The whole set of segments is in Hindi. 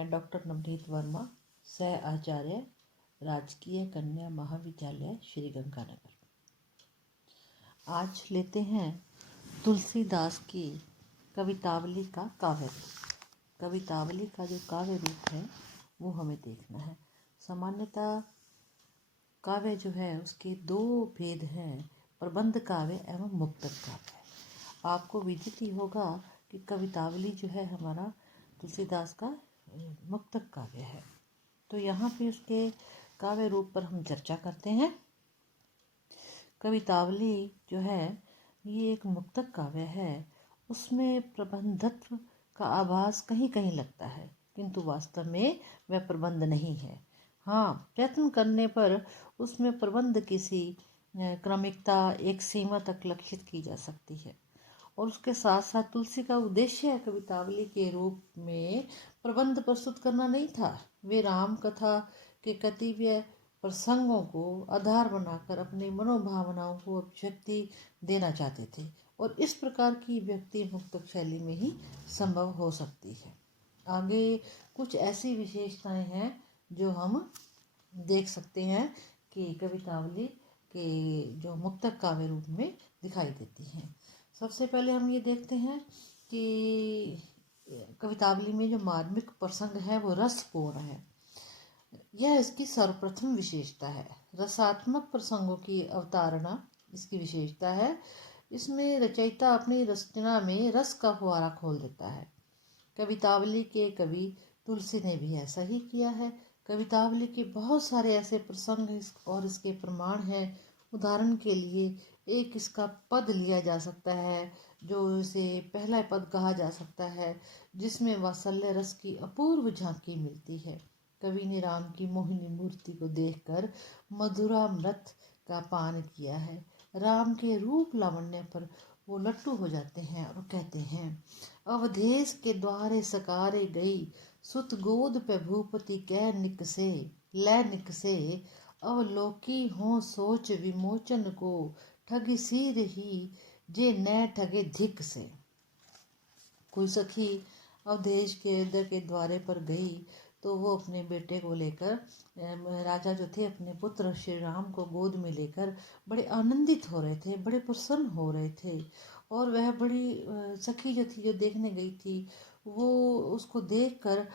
मैं डॉक्टर नवनीत वर्मा, सह आचार्य, राजकीय कन्या महाविद्यालय श्री गंगानगर। आज लेते हैं तुलसीदास की कवितावली का काव्य रूप। कवितावली का जो काव्य रूप है वो हमें देखना है। सामान्यतः काव्य जो है उसके दो भेद हैं, प्रबंध काव्य एवं मुक्तक काव्य। आपको विदित ही होगा कि कवितावली जो है हमारा तुलसीदास का मुक्तक काव्य है। तो यहाँ पे उसके काव्य रूप पर हम चर्चा करते हैं। कवितावली जो है ये एक मुक्तक काव्य है। उसमें प्रबंधत्व का आभास कहीं कहीं लगता है, किंतु वास्तव में वह प्रबंध नहीं है। हाँ, प्रयत्न करने पर उसमें प्रबंध किसी क्रमिकता एक सीमा तक लक्षित की जा सकती है। और उसके साथ साथ तुलसी का उद्देश्य कवितावली के रूप में प्रबंध प्रस्तुत करना नहीं था। वे राम कथा के कतिपय प्रसंगों को आधार बनाकर अपनी मनोभावनाओं को अभिव्यक्ति देना चाहते थे, और इस प्रकार की व्यक्ति मुक्तक शैली में ही संभव हो सकती है। आगे कुछ ऐसी विशेषताएं हैं जो हम देख सकते हैं कि कवितावली के जो मुक्तक काव्य रूप में दिखाई देती हैं। सबसे पहले हम ये देखते हैं कि कवितावली में जो मार्मिक प्रसंग है वो रसपूर्ण है। यह इसकी सर्वप्रथम विशेषता है। रसात्मक प्रसंगों की अवतारणा इसकी विशेषता है। इसमें रचयिता अपनी रचना में रस का फुहारा खोल देता है। कवितावली के कवि तुलसी ने भी ऐसा ही किया है। कवितावली के बहुत सारे ऐसे प्रसंग और इसके प्रमाण हैं। उदाहरण के लिए एक इसका पद लिया जा सकता है जो इसे पहला पद कहा जा सकता है, जिसमें वात्सल्य रस की अपूर्व झांकी मिलती है। कवि ने राम की मोहिनी मूर्ति को देखकर मधुरामृत का पान किया है। राम के रूप लावण्य पर वो लट्टू हो जाते हैं और कहते हैं, अवधेश के द्वारे सकारे गई, सुत गोद पे भूपति कै निकसे, लै निकसे, अवलोकी हो सोच विमोचन को, ठगी सी रही जे न ठगे धिक से। कोई सखी अवधेश के युद्ध के द्वारे पर गई तो वो अपने बेटे को लेकर, राजा जो थे अपने पुत्र श्री राम को गोद में लेकर बड़े आनंदित हो रहे थे, बड़े प्रसन्न हो रहे थे। और वह बड़ी सखी जो थी, जो देखने गई थी, वो उसको देखकर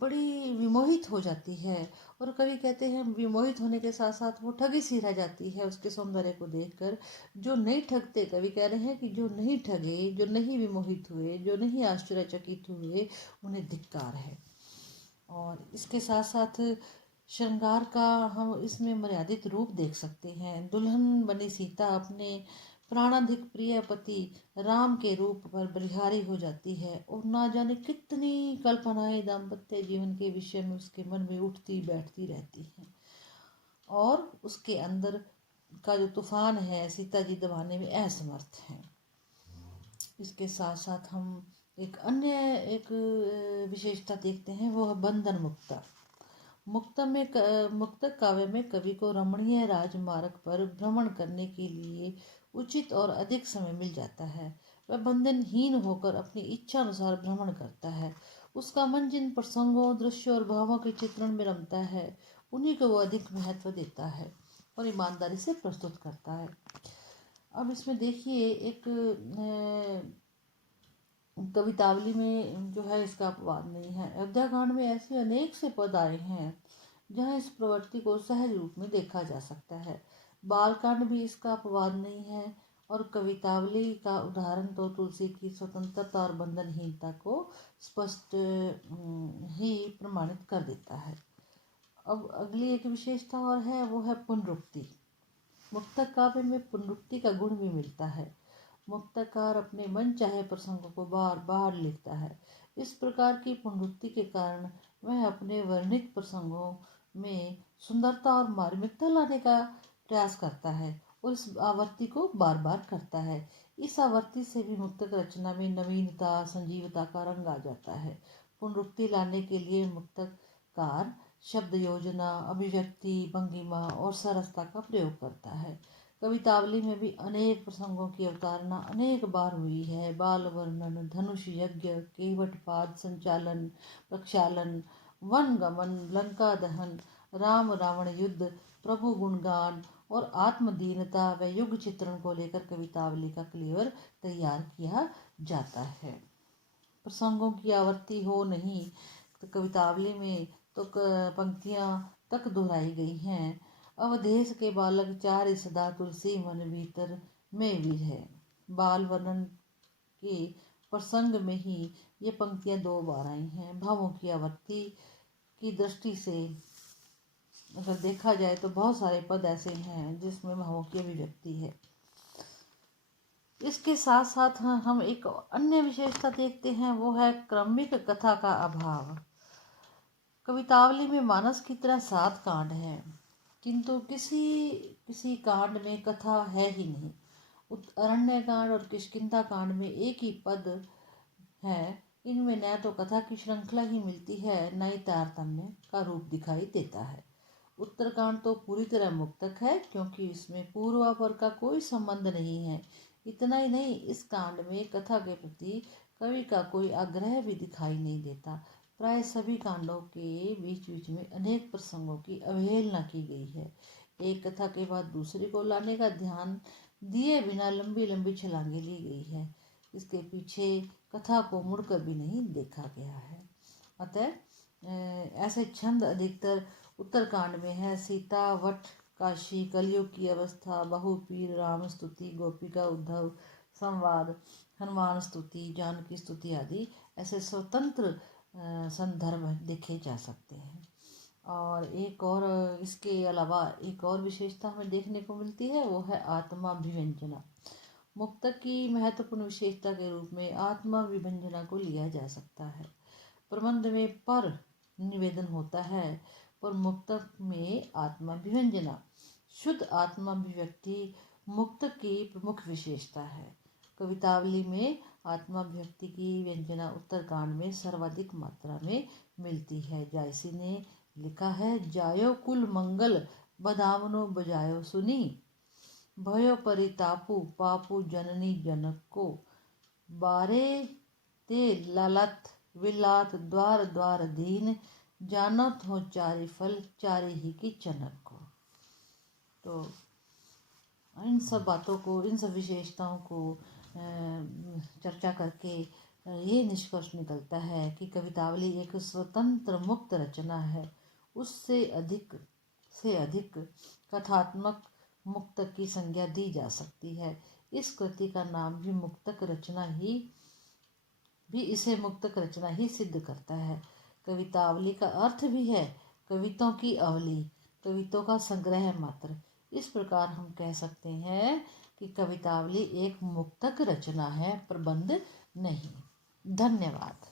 बड़ी विमोहित हो जाती है। और कवि कहते हैं विमोहित होने के साथ साथ वो ठगी सी रह जाती है उसके सौंदर्य को देखकर। जो नहीं ठगते, कवि कह रहे हैं कि जो नहीं ठगे, जो नहीं विमोहित हुए, जो नहीं आश्चर्यचकित हुए, उन्हें धिक्कार है। और इसके साथ साथ श्रृंगार का हम इसमें मर्यादित रूप देख सकते हैं। दुल्हन बनी सीता अपने प्राणाधिक प्रिय पति राम के रूप पर बलिहारी हो जाती है, और ना जाने कितनी कल्पनाएं दाम्पत्य जीवन के विषय में उसके मन में उठती बैठती रहती हैं। और उसके अंदर का जो तूफान है सीता जी दबाने में असमर्थ हैं। इसके साथ साथ हम एक विशेषता देखते हैं, वो है बंधन मुक्ता। मुक्तक काव्य में कवि को रमणीय राजमार्ग पर भ्रमण करने के लिए उचित और अधिक समय मिल जाता है। वह बंधनहीन होकर अपनी इच्छा अनुसार भ्रमण करता है। उसका मन जिन प्रसंगों, दृश्यों और भावों के चित्रण में रमता है, उन्हीं को वो अधिक महत्व देता है और ईमानदारी से प्रस्तुत करता है। अब इसमें देखिए एक कवितावली में जो है इसका अपवाद नहीं है। अयोध्या कांड में ऐसे अनेक से पद आए हैं जहाँ इस प्रवृत्ति को सहज रूप में देखा जा सकता है। बालकांड भी इसका अपवाद नहीं है, और कवितावली का उदाहरण तो तुलसी की स्वतंत्रता और बंधनहीनता को स्पष्ट ही प्रमाणित कर देता है। अब अगली एक विशेषता और है, वो है पुनरुक्ति। मुक्तक काव्य में पुनरुक्ति का गुण भी मिलता है। मुक्तकार अपने मन चाहे प्रसंगों को बार बार लिखता है। इस प्रकार की पुनरुक्ति के कारण वह अपने वर्णित प्रसंगों में सुंदरता और मार्मिकता लाने का प्रयास करता है और इस आवृत्ति को बार बार करता है। इस आवृत्ति से भी मुक्तक रचना में नवीनता, संजीवता का रंग आ जाता है। पुनरुक्ति लाने के लिए मुक्तकार शब्द योजना, अभिव्यक्ति, भंगिमा और सरसता का प्रयोग करता है। कवितावली में भी अनेक प्रसंगों की अवतारणा अनेक बार हुई है। बाल वर्णन, धनुष यज्ञ, केवटपाद संचालन प्रक्षालन, वन गमन, लंका दहन, राम रावण युद्ध, प्रभु गुणगान और आत्मदीनता व युग चित्रण को लेकर कवितावली का क्लेवर तैयार किया जाता है। प्रसंगों की आवृत्ति हो नहीं तो कवितावली में तो पंक्तियां तक दोहराई गई हैं। अवधेश के बालक चार सदा तुलसी मन भीतर में भी है। बाल वर्णन के प्रसंग में ही ये पंक्तियां 2 बार आई हैं। भावों की आवृत्ति की दृष्टि से अगर देखा जाए तो बहुत सारे पद ऐसे हैं जिसमें भावों की अभिव्यक्ति है। इसके साथ साथ हम एक अन्य विशेषता देखते हैं, वो है क्रमिक कथा का अभाव। कवितावली में मानस की तरह 7 कांड हैं, किंतु किसी कांड में कथा है ही नहीं। अरण्य कांड और किष्किंधा कांड में एक ही पद है। इनमें न तो कथा की श्रृंखला ही मिलती है, न ही तारतम्य का रूप दिखाई देता है। उत्तरकांड तो पूरी तरह मुक्तक है, क्योंकि इसमें पूर्वापर का कोई संबंध नहीं है। इतना ही नहीं, इस कांड में कथा के प्रति कवि का कोई आग्रह भी दिखाई नहीं देता। प्राय सभी कांडों के बीच बीच में अनेक प्रसंगों की अवहेलना की गई है। एक कथा के बाद दूसरे को लाने का ध्यान दिए बिना लंबी लंबी छलांगे ली गई है। इसके पीछे कथा को मुड़कर भी नहीं देखा गया है। अतः ऐसे छंद अधिकतर उत्तरकांड में है। सीता, वट, काशी, कलयुग की अवस्था, बहुपीर, राम स्तुति, गोपिका उद्धव संवाद, हनुमान स्तुति, जानकी स्तुति आदि ऐसे स्वतंत्र संदर्भ देखे जा सकते हैं। और एक और इसके अलावा एक और विशेषता हमें देखने को मिलती है, वो है आत्माभिव्यंजना। मुक्तक की महत्वपूर्ण विशेषता के रूप में आत्माभिव्यंजना को लिया जा सकता है। प्रबंध में पर निवेदन होता है, पर मुक्तक में आत्माभिव्यंजना, शुद्ध आत्माभिव्यक्ति मुक्तक की प्रमुख विशेषता है। कवितावली में आत्माभिव्यक्ति की व्यंजना उत्तरकांड में सर्वाधिक मात्रा में मिलती है। जायसी ने लिखा है, जायो कुल मंगल बदावनो बजायो सुनी, भयो परितापु पापु जननी जनक को, बारे ते लालत विलात द्वार द्वार दीन, जानत हो चारि फल चारि ही की चनक को। तो इन सब बातों को, इन सब विशेषताओं को चर्चा करके ये निष्कर्ष निकलता है कि कवितावली एक स्वतंत्र मुक्त रचना है। उससे अधिक से अधिक कथात्मक मुक्तक की संज्ञा दी जा सकती है। इस कृति का नाम भी मुक्तक रचना भी इसे मुक्तक रचना ही सिद्ध करता है। कवितावली का अर्थ भी है कविताओं की अवली, कविताओं का संग्रह मात्र। इस प्रकार हम कह सकते हैं कि कवितावली एक मुक्तक रचना है, प्रबंध नहीं। धन्यवाद।